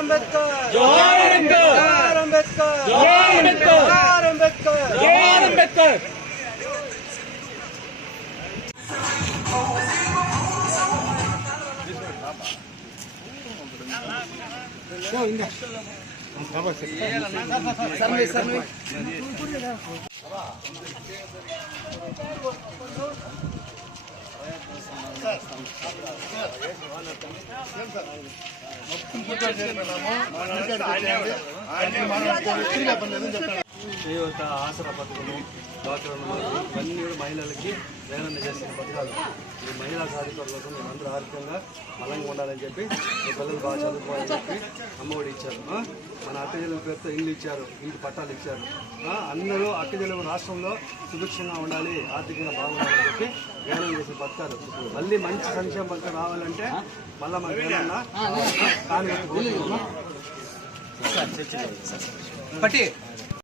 अंबेडकर जोहार अंबेडकर जोहार अंबेडकर जोहार अंबेडकर जोहार अंबेडकर जोहार अंबेडकर ಸರ್ಮಿ ಸರ್ಮಿ దేవత ఆసరా పథకము డాక్టర్ ఇవన్నీ కూడా మహిళలకి ప్రేరణ చేసిన పథకాలు. ఈ మహిళా సాధికారుల కోసం మేమందరూ ఆర్థికంగా బలంగా ఉండాలని చెప్పి మీ పిల్లలు బాగా చదువుకోవాలని చెప్పి అమ్మఒడి ఇచ్చారు. మన అక్కజల పేరుతో ఇల్లు ఇచ్చారు ఇంటి పట్టాలు ఇచ్చారు? అందరూ అక్కజల రాష్ట్రంలో సుభిక్షంగా ఉండాలి ఆర్థికంగా బాగుండాలని చెప్పి ప్రయాణం చేసిన పథకాలు మళ్ళీ మంచి సంక్షేమ పథకం రావాలంటే మళ్ళీ మనకి ఏమన్నా కానీ పట్టి.